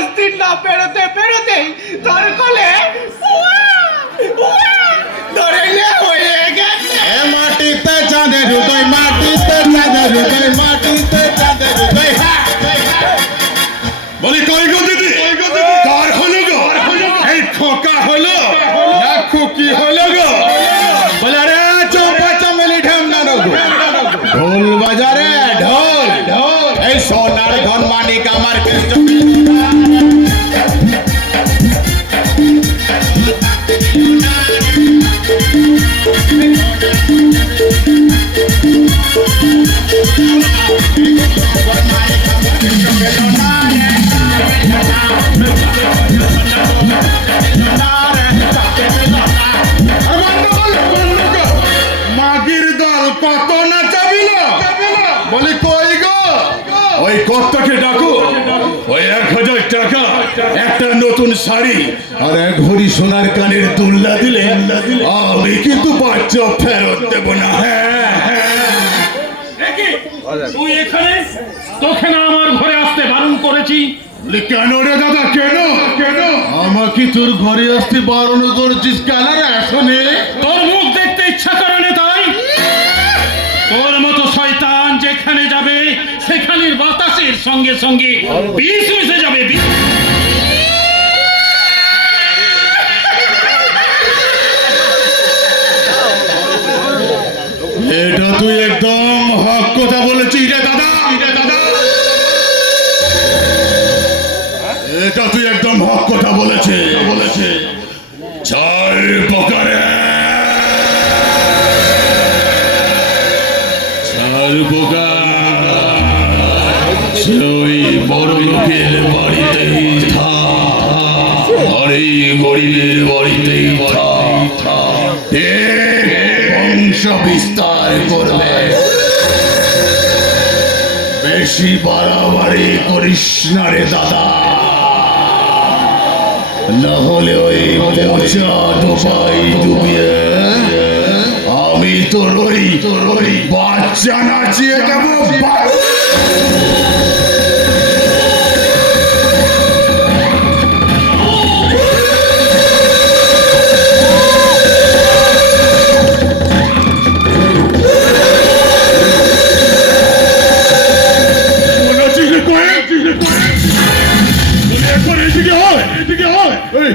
10 দিন না পেরোতে পেরোতেই তোর কোলে ধরে নে হয়ে গেছে। মাটিতে চাঁদের উদয়, মাটিতে চাঁদের উদয়, মাটিতে চাঁদের উদয়। বলি কই গো দিদি, কার হলো গো? এই খোকা হলো না খুকি হলো গো? বলে আরে চম্পা চামেলি ঢেমনা গো, ঢোল বাজারে ঢোল ঢোল, এই সোনার ধন মানিক আমার কেষ্ট। মাগির দল কত নাচাবিল, বলি কই গো? ওই কর্তাকে ডাকো, ওই 1000 টাকা একটা নতুন শাড়ি আর এক ভরি সোনার কানের দুল্লা দিলে আমি কিন্তু বাচ্চা ফেরত দেব না। তুই এখানে, তোকে না আমার ঘরে আসতে বারণ করেছি? কেন রে দাদা, কেন কেন আমাকে তোর ঘরে আসতে বারণ করছিস কেন রে? শুনে তোর মুখ দেখতে ইচ্ছা করে না তাই? তোর মতো শয়তান যেখানে যাবে সেখানের বাতাসের সঙ্গে সঙ্গে বিষ মিশে যাবে। এটা তুই একদম হক কথা বলেছিস রে দাদা, এটা তুই একদম হক কথা বলেছে। চার প্রকারে চার প্রকার ওই বড় লোকের বাড়িতেই থাক, আর এই গরিবের বাড়িতেই থাক, বংশ বিস্তার করবে। বেশি বাড়াবাড়ি করিস না রে দাদা, না হলে ওই পচা ডোবাই ডুবিয়ে আমি তোর ওই বাচ্চা নাচিয়ে দেবো।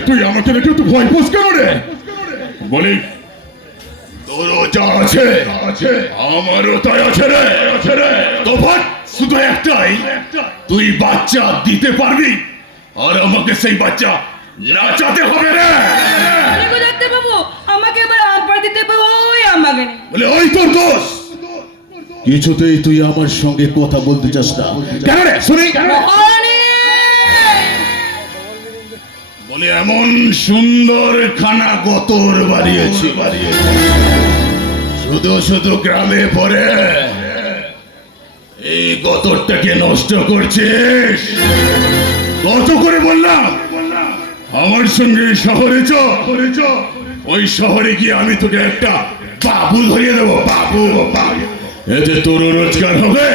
তুই আমাকে দেখে একটু ভয় পোষ কেন রে? বলি তোরও যা আছে আমারও তাই আছে রে। তফাৎ শুধু একটাই, তুই বাচ্চা দিতে পারবি আর আমাকে সেই বাচ্চা নাচাতে হবে রে। দেখতে বাবু আমাকে এবার আব্বা দিতে ওই আমাকে বলে ওই তোর দোষ, কিছুতেই তুই আমার সঙ্গে কথা বলতে চাস না কেন রে? শুনি বলে এমন সুন্দর খানা গতর বাড়িয়েছি, শুধু শুধু গ্রামে পড়ে এই গতরটাকে নষ্ট করছিস। কত করে বললাম আমার সঙ্গে শহরে চ, ওই শহরে গিয়ে আমি তোকে একটা বাবু ধরিয়ে দেবো, বাবু। এতে তোরও রোজগার হবে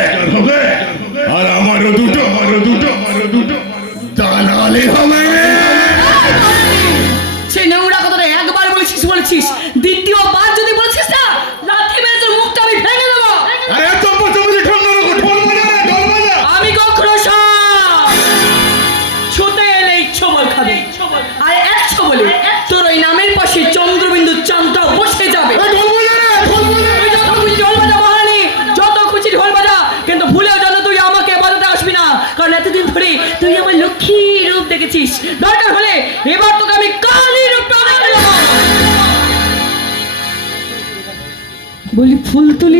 আর আমারও দুটো দালালি হবে। সে নোংরা কথাটা একবার বলেছিস, দ্বিতীয়বার যদি বলছিস না লাঠি মেরে তোর মুখটা আমি ভেঙে দেবো। আমি কখনো ছুতে এলে ছবল খাবে আর 1 ছবলে তোর ওই নামের পাশে চন্দ্রবিন্দু চাঁদটা বসে যাবে। যত খুশি ঢোল বাজা, কিন্তু ভুলেও যেন তুই আমাকে বাজাতে আসবি না, কারণ এতদিন ধরে তুই আমার লক্ষ্মী রূপ দেখেছিস। দরকার হলে এবার তোকে আমি কালী রূপটা বলি ফুল তুলি।